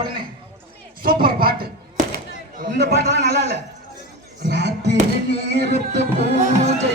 உடனே சூப்பர் பாட்டு. இந்த பாட்டு தான் நல்லா இல்லை. ராத்திரி நேரத்து பூஜை.